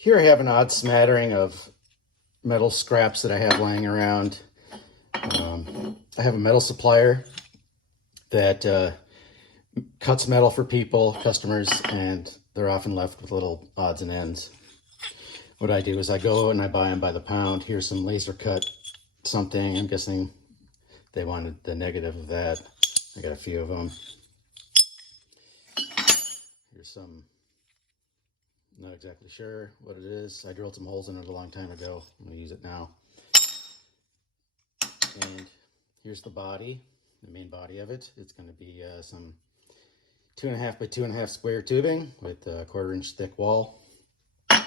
Here I have an odd smattering of metal scraps that I have laying around. I have a metal supplier that cuts metal for people, customers, and they're often left with little odds and ends. What I do is I go and I buy them by the pound. Here's some laser cut something. I'm guessing they wanted the negative of that. I got a few of them. Here's some, not exactly sure what it is. I drilled some holes in it a long time ago. I'm going to use it now. And here's the body, the main body of it. It's going to be some 2.5 by 2.5 square tubing with a 1/4 inch thick wall. I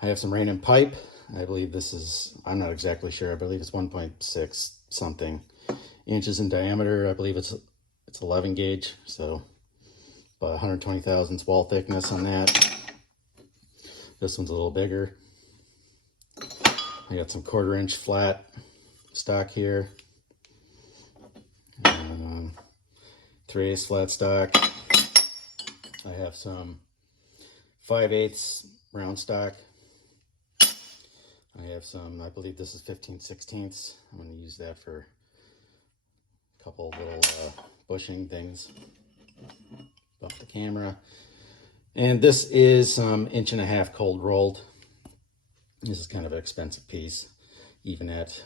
have some rain and pipe. I believe this is, I'm not exactly sure. I believe it's 1.6 something inches in diameter. I believe it's 11 gauge, so about 120 thousandths wall thickness on that. This one's a little bigger. I got some 1/4 inch flat stock here. 3/8 flat stock. I have some 5/8 round stock. I have some, I believe this is 15/16. I'm going to use that for a couple of little bushing things off the camera. And this is some 1.5" cold rolled. This is kind of an expensive piece, even at,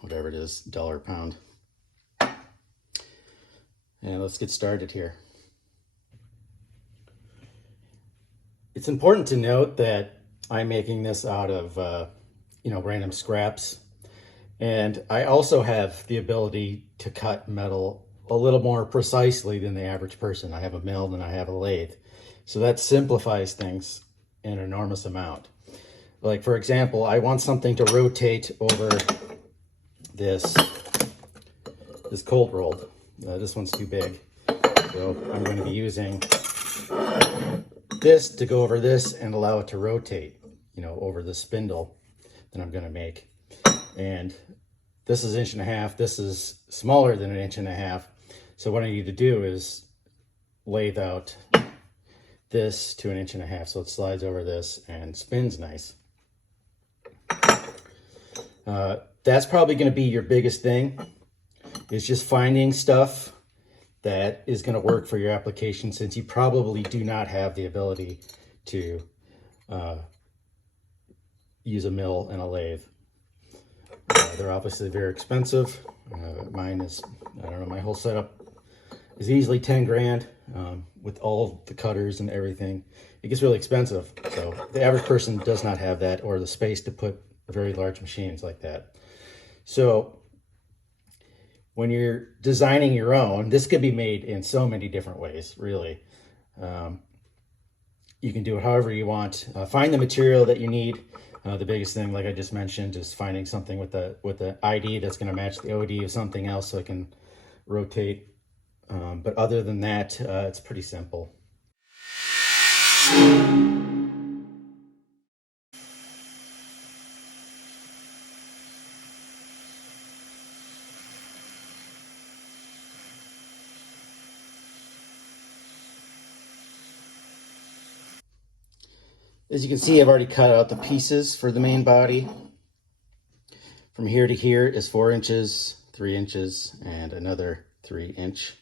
whatever it is, $1 a pound. And let's get started here. It's important to note that I'm making this out of, random scraps. And I also have the ability to cut metal a little more precisely than the average person. I have a mill and I have a lathe. So that simplifies things an enormous amount. Like, for example, I want something to rotate over this cold rolled. This one's too big. So I'm going to be using this to go over this and allow it to rotate, over the spindle that I'm going to make. And this is 1.5 inches. This is smaller than 1.5 inches. So what I need to do is lathe out this to 1.5 inches so it slides over this and spins nice. That's probably going to be your biggest thing, is just finding stuff that is going to work for your application, since you probably do not have the ability to use a mill and a lathe. They're obviously very expensive. Mine is, my whole setup is easily 10 grand with all the cutters and everything. It gets really expensive. So the average person does not have that or the space to put very large machines like that. So when you're designing your own, this could be made in so many different ways, really. You can do it however you want. Find the material that you need. The biggest thing, like I just mentioned, is finding something with the ID that's going to match the OD of something else so it can rotate. But other than that, it's pretty simple. As you can see, I've already cut out the pieces for the main body. From here to here is 4 inches, 3 inches, and another 3 inch.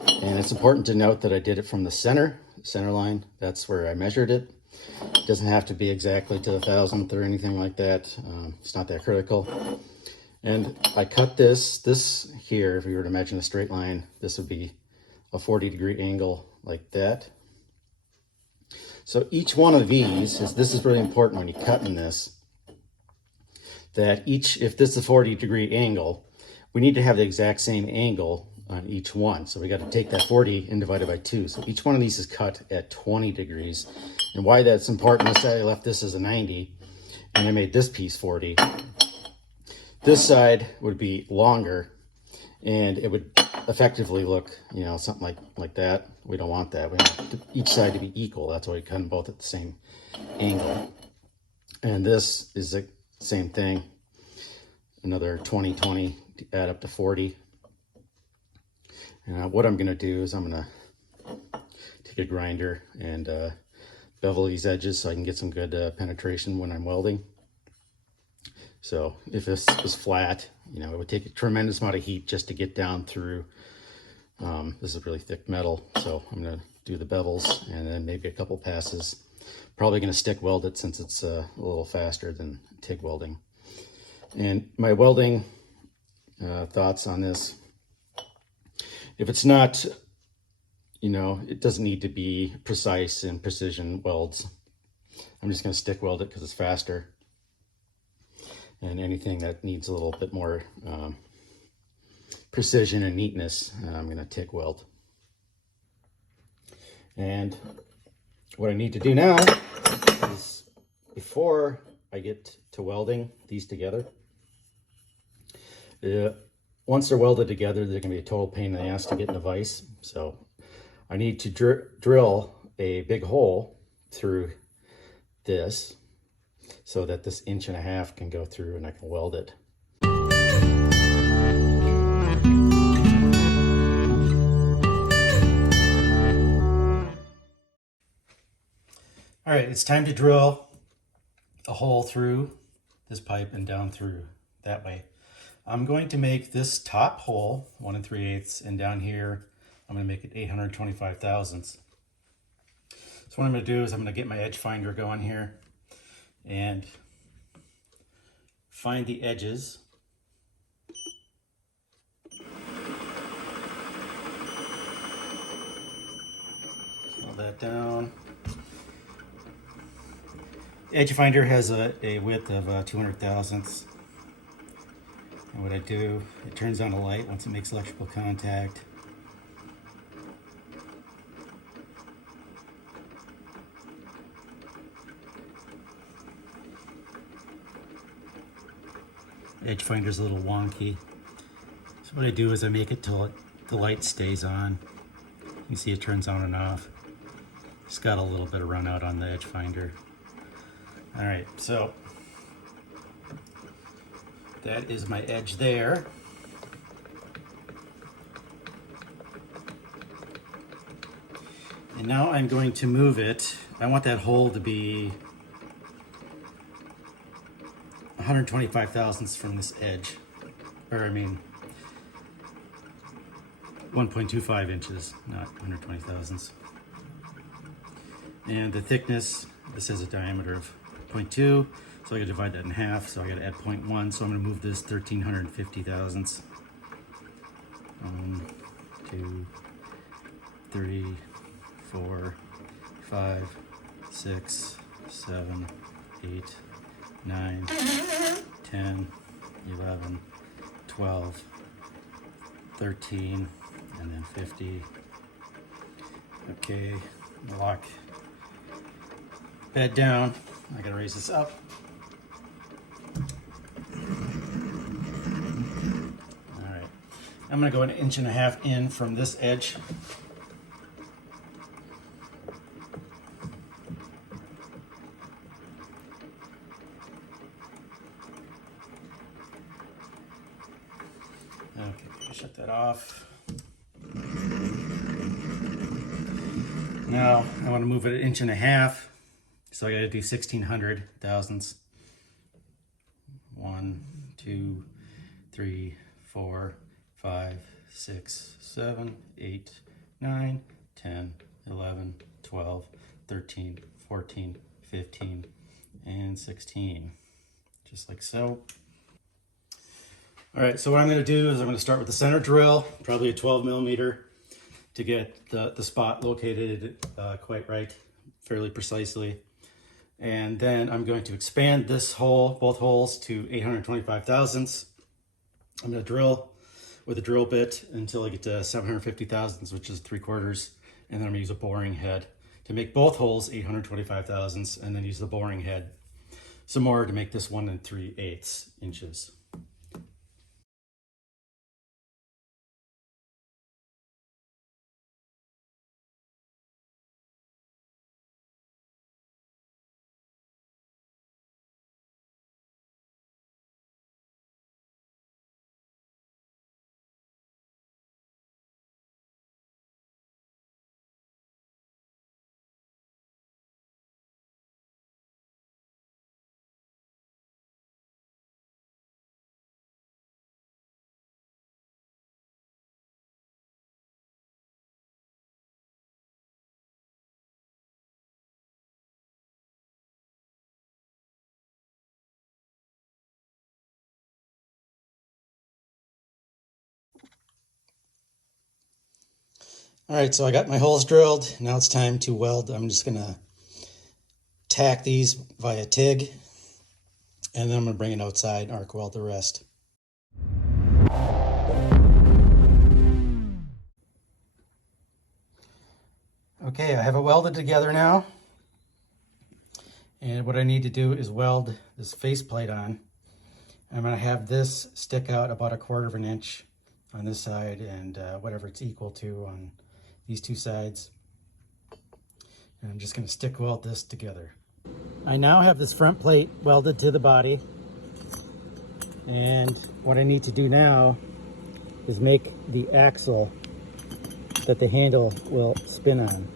And it's important to note that I did it from the center line. That's where I measured it. It doesn't have to be exactly to the 1,000th or anything like that. It's not that critical. And I cut this here, if you were to imagine a straight line, this would be a 40-degree angle like that. So each one of these, this is really important when you're cutting this, that if this is a 40-degree angle, we need to have the exact same angle on each one. So we got to take that 40 and divide it by 2. So each one of these is cut at 20 degrees. And why that's important is that I left this as a 90 and I made this piece 40. This side would be longer and it would effectively look, something like that. We don't want that. We want each side to be equal. That's why we cut them both at the same angle. And this is the same thing. Another 20, 20 to add up to 40. And what I'm going to do is I'm going to take a grinder and bevel these edges so I can get some good penetration when I'm welding. So if this was flat, you know, it would take a tremendous amount of heat just to get down through. This is really thick metal, so I'm going to do the bevels and then maybe a couple passes. Probably going to stick weld it since it's a little faster than TIG welding. And my welding thoughts on this: if it's not, you know, it doesn't need to be precise and precision welds. I'm just going to stick weld it because it's faster. And anything that needs a little bit more precision and neatness, I'm going to TIG weld. And what I need to do now is, before I get to welding these together, once they're welded together, they're going to be a total pain in the ass to get in the vise. So I need to drill a big hole through this so that this 1.5 inches can go through and I can weld it. All right, it's time to drill a hole through this pipe and down through that way. I'm going to make this top hole 1 3/8, and down here I'm going to make it 825 thousandths. So what I'm going to do is I'm going to get my edge finder going here and find the edges. Slow that down. The edge finder has a width of 200 thousandths. And what I do, it turns on a light once it makes electrical contact. Edge finder's a little wonky. So what I do is I make it till the light stays on. You can see it turns on and off. It's got a little bit of run out on the edge finder. All right, so that is my edge there. And now I'm going to move it. I want that hole to be 125 thousandths from this edge, or I mean 1.25 inches, not 120 thousandths. And the thickness, this has a diameter of 0.2, so I gotta divide that in half, so I gotta add 0.1, so I'm gonna move this 1,350 thousandths. 1, 2, 3, 4, 5, 6, 7, 8, 9, 10, 11, 12, 13, and then 50. Okay, lock bed down. I gotta raise this up. All right, I'm gonna go 1.5 inches in from this edge. Okay, shut that off. Now I want to move it 1.5 inches, so I got to do 1,600 thousandths. 1, 2, 3, 4, 5, 6, 7, 8, 9, 10, 11, 12, 13, 14, 15, and 16, just like so. All right, so what I'm going to do is I'm going to start with the center drill, probably a 12 millimeter, to get the spot located quite right, fairly precisely. And then I'm going to expand this hole, both holes, to 825 thousandths. I'm going to drill with a drill bit until I get to 750 thousandths, which is 3/4. And then I'm going to use a boring head to make both holes 825 thousandths, and then use the boring head some more to make this 1 3/8 inches. All right, so I got my holes drilled. Now it's time to weld. I'm just gonna tack these via TIG, and then I'm gonna bring it outside, arc weld the rest. Okay, I have it welded together now. And what I need to do is weld this faceplate on. I'm gonna have this stick out about 1/4 of an inch on this side and whatever it's equal to on these two sides. And I'm just gonna stick weld this together. I now have this front plate welded to the body. And what I need to do now is make the axle that the handle will spin on.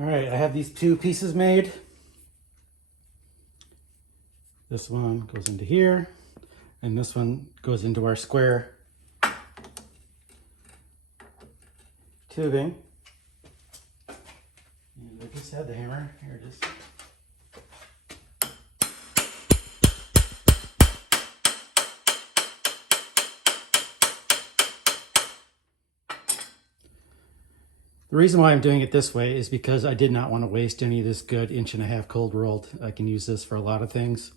All right, I have these two pieces made. This one goes into here, and this one goes into our square tubing. And I just had the hammer. Here it is. The reason why I'm doing it this way is because I did not want to waste any of this good 1.5-inch cold rolled. I can use this for a lot of things.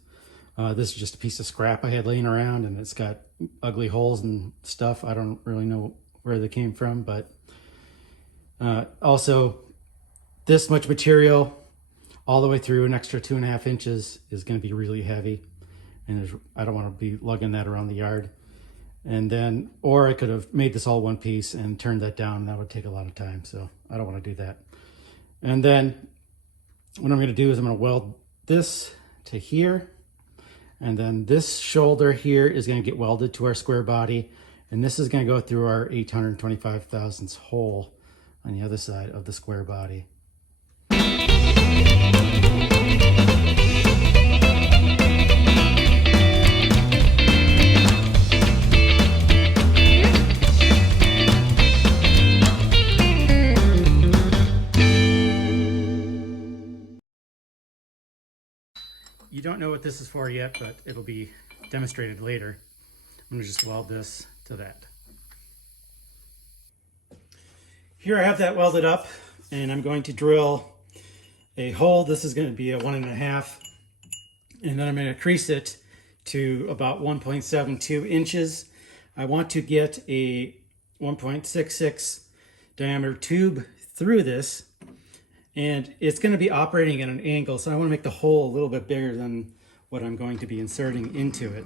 This is just a piece of scrap I had laying around, and it's got ugly holes and stuff. I don't really know where they came from, but also this much material all the way through an extra 2.5 inches is going to be really heavy, and I don't want to be lugging that around the yard. And then, or I could have made this all one piece and turned that down, and that would take a lot of time, so I don't want to do that. And then what I'm going to do is I'm going to weld this to here, and then this shoulder here is going to get welded to our square body, and this is going to go through our 825 thousandths hole on the other side of the square body. You don't know what this is for yet, but it'll be demonstrated later. I'm going to just weld this to that. Here I have that welded up, and I'm going to drill a hole. This is going to be a 1.5, and then I'm going to crease it to about 1.72 inches. I want to get a 1.66 diameter tube through this, and it's going to be operating at an angle, so I want to make the hole a little bit bigger than what I'm going to be inserting into it.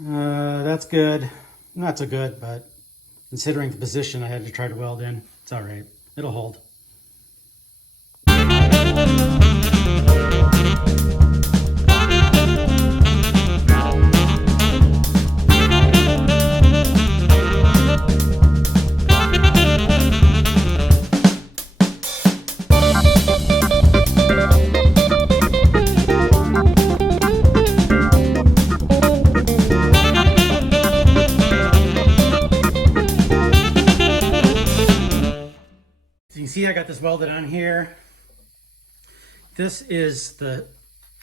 That's good. Not so good, but considering the position I had to try to weld in, it's all right. It'll hold. So you see I got this welded on here. This is the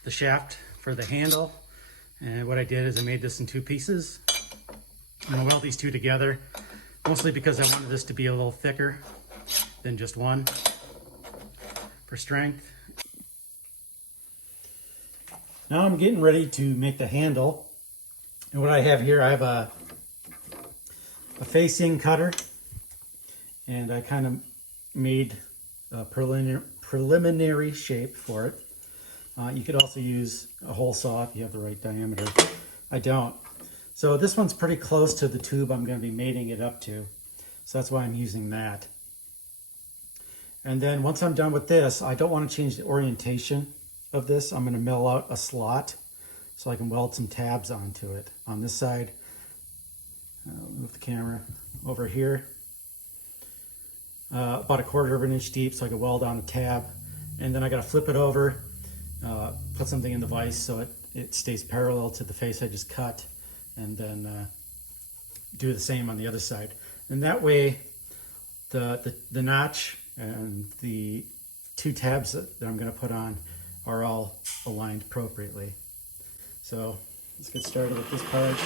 shaft for the handle. And what I did is I made this in two pieces. I'm gonna weld these two together, mostly because I wanted this to be a little thicker than just one for strength. Now I'm getting ready to make the handle. And what I have here, I have a facing cutter, and I kind of made a preliminary shape for it. You could also use a hole saw if you have the right diameter. I don't. So this one's pretty close to the tube I'm going to be mating it up to. So that's why I'm using that. And then once I'm done with this, I don't want to change the orientation of this. I'm going to mill out a slot so I can weld some tabs onto it. On this side, I'll move the camera over here. About 1/4 of an inch deep so I can weld on a tab. And then I got to flip it over, put something in the vise so it stays parallel to the face I just cut, and then do the same on the other side. And that way the notch and the two tabs that I'm going to put on are all aligned appropriately. So let's get started with this part.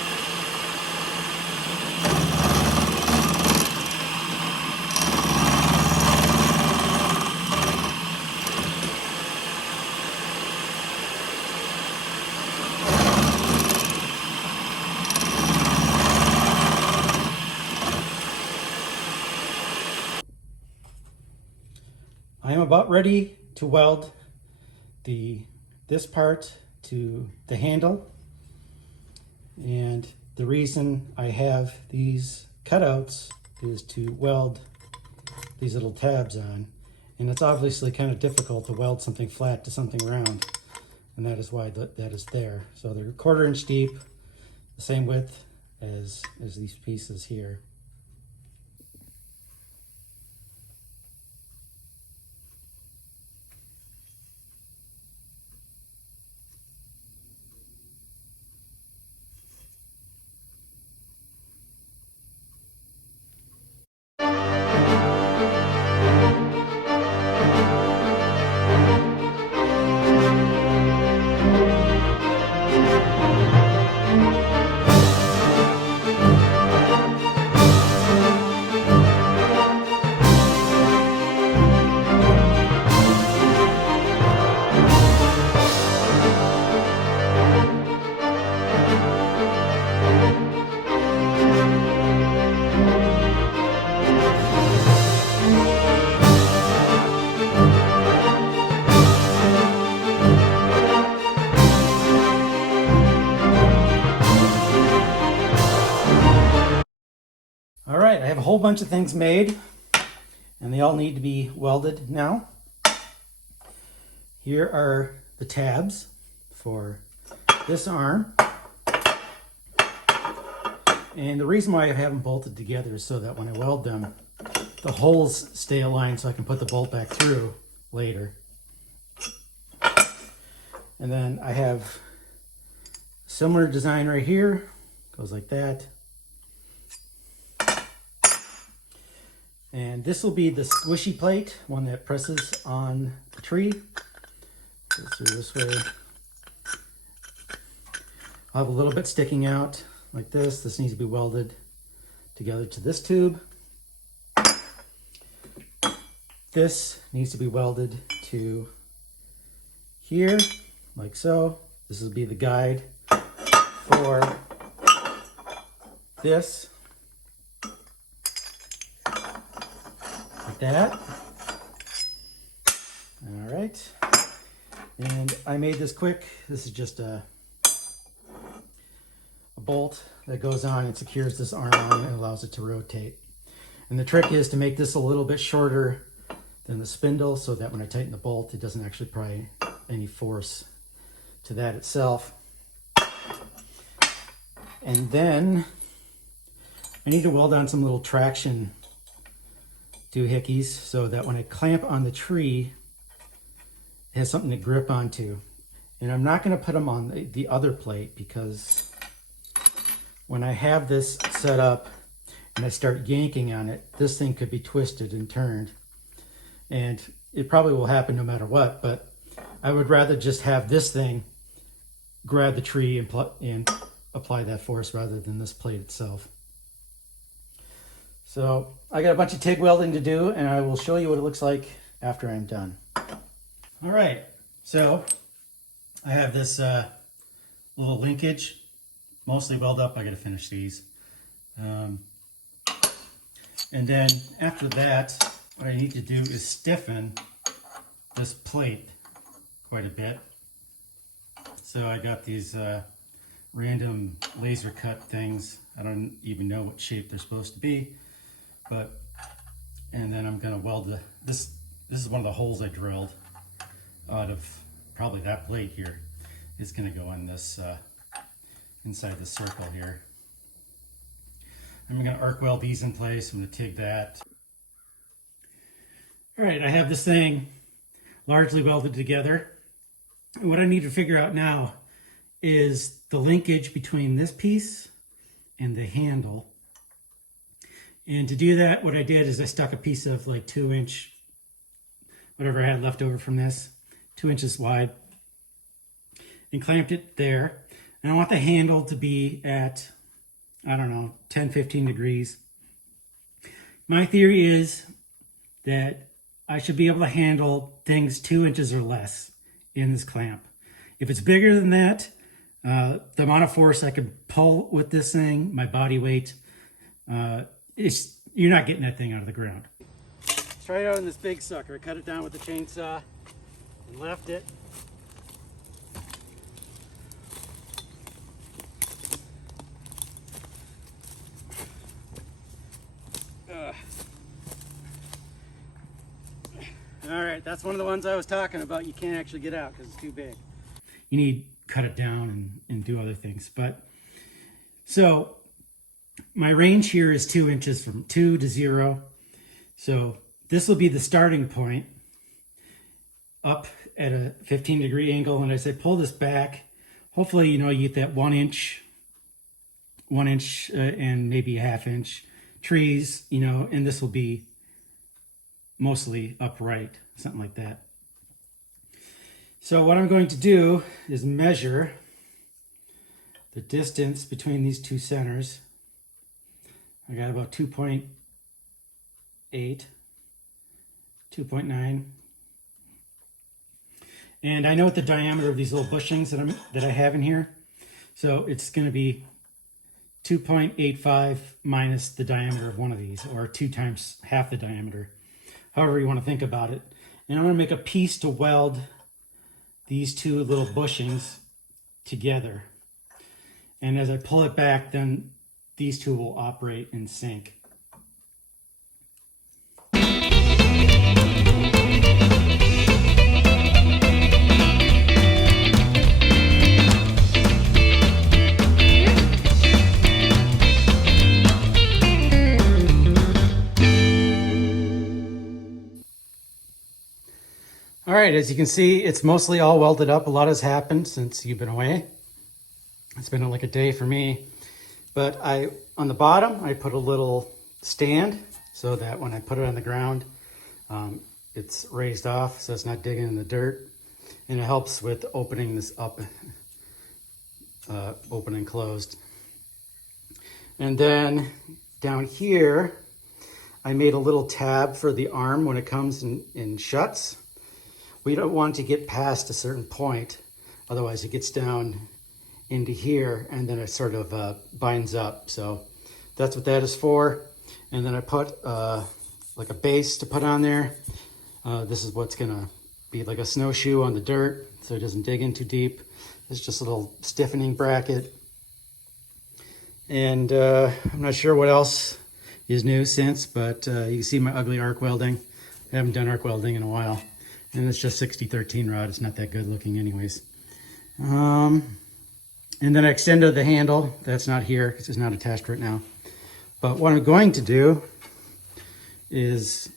I am about ready to weld this part to the handle, and the reason I have these cutouts is to weld these little tabs on, and it's obviously kind of difficult to weld something flat to something round, and that is why that is there. So they're 1/4 inch deep, the same width as these pieces here. All right, I have a whole bunch of things made, and they all need to be welded now. Here are the tabs for this arm. And the reason why I have them bolted together is so that when I weld them, the holes stay aligned so I can put the bolt back through later. And then I have a similar design right here. Goes like that. And this will be the squishy plate, one that presses on the tree. Goes through this way. I'll have a little bit sticking out like this. This needs to be welded together to this tube. This needs to be welded to here, like so. This will be the guide for this. Like that. All right. And I made this quick. This is just a bolt that goes on and secures this arm on and allows it to rotate. And the trick is to make this a little bit shorter than the spindle so that when I tighten the bolt, it doesn't actually apply any force to that itself. And then I need to weld on some little traction doohickeys so that when I clamp on the tree, it has something to grip onto. And I'm not going to put them on the other plate because when I have this set up and I start yanking on it, this thing could be twisted and turned. And it probably will happen no matter what, but I would rather just have this thing grab the tree and apply that force rather than this plate itself. So I got a bunch of TIG welding to do, and I will show you what it looks like after I'm done. All right, so I have this little linkage, mostly welded up. I got to finish these. And then after that, what I need to do is stiffen this plate quite a bit. So I got these random laser cut things. I don't even know what shape they're supposed to be, and then I'm going to weld this is one of the holes I drilled out of probably that plate here. It's going to go in this inside the circle here. I'm going to arc weld these in place. I'm going to TIG that. All right, I have this thing largely welded together. And what I need to figure out now is the linkage between this piece and the handle. And to do that, what I did is I stuck a piece of like 2-inch, whatever I had left over from this, 2 inches wide, and clamped it there. And I want the handle to be at, I don't know, 10, 15 degrees. My theory is that I should be able to handle things 2 inches or less in this clamp. If it's bigger than that, the amount of force I could pull with this thing, my body weight, you're not getting that thing out of the ground. Let's try it out in this big sucker. I cut it down with the chainsaw and left it. All right, that's one of the ones I was talking about. You can't actually get out because it's too big. You need to cut it down and do other things. But so my range here is 2 inches from 2 to 0. So this will be the starting point up at a 15-degree angle. And as I pull this back, hopefully, you get that 1 inch and maybe a ½ inch trees, and this will be mostly upright, something like that. So what I'm going to do is measure the distance between these two centers. I got about 2.8, 2.9. And I know what the diameter of these little bushings that I have in here. So it's going to be 2.85 minus the diameter of one of these, or 2 times half the diameter. However you want to think about it. And I'm going to make a piece to weld these two little bushings together. And as I pull it back, then these two will operate in sync. All right, as you can see, it's mostly all welded up. A lot has happened since you've been away. It's been like a day for me. But on the bottom, I put a little stand so that when I put it on the ground, it's raised off so it's not digging in the dirt. And it helps with opening this up, open and closed. And then down here, I made a little tab for the arm when it comes in shuts. We don't want to get past a certain point, otherwise it gets down into here and then it sort of binds up. So that's what that is for. And then I put like a base to put on there. This is what's gonna be like a snowshoe on the dirt so it doesn't dig in too deep. It's just a little stiffening bracket. And I'm not sure what else is new since, but you can see my ugly arc welding. I haven't done arc welding in a while. And it's just 6013 rod. It's not that good looking anyways. And then I extended the handle. That's not here because it's not attached right now. But what I'm going to do is,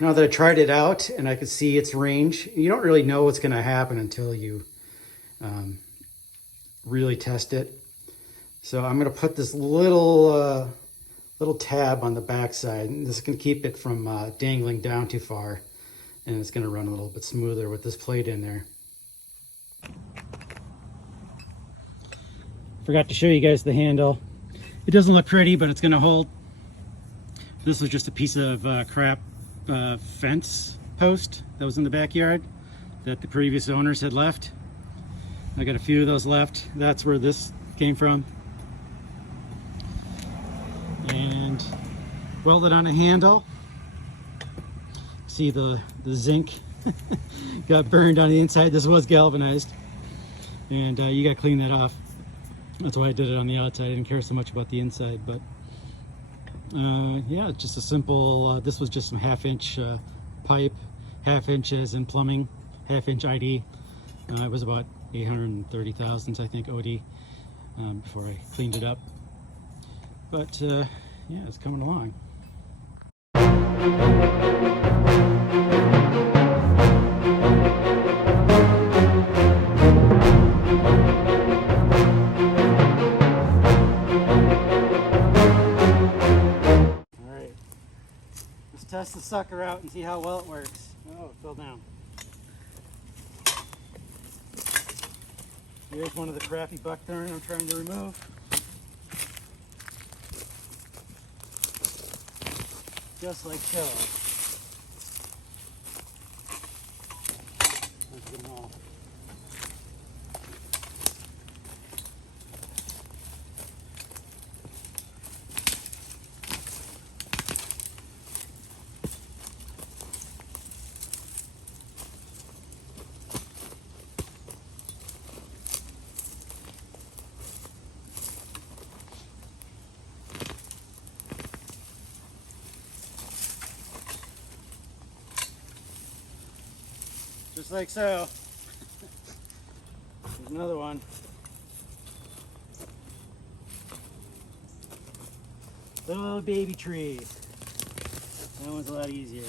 now that I tried it out and I could see its range, you don't really know what's going to happen until you really test it. So I'm going to put this little tab on the back side, and this is going to keep it from dangling down too far, and it's going to run a little bit smoother with this plate in there. Forgot to show you guys the handle. It doesn't look pretty, but it's going to hold. This was just a piece of crap fence post that was in the backyard that the previous owners had left. I got a few of those left. That's where this came from. And welded on a handle. See the zinc got burned on the inside. This was galvanized, and you got to clean that off. That's why I did it on the outside. I didn't care so much about the inside, but yeah, just a simple, this was just some 1/2 inch pipe, 1/2 inches in plumbing, 1/2 inch ID. It was about 830 thousandths, I think, OD, before I cleaned it up. But yeah, it's coming along. Test the sucker out and see how well it works. Oh, it fell down. Here's one of the crappy buckthorn I'm trying to remove. Just like so. Let's get them all. Just like so. There's another one. Little baby tree. That one's a lot easier.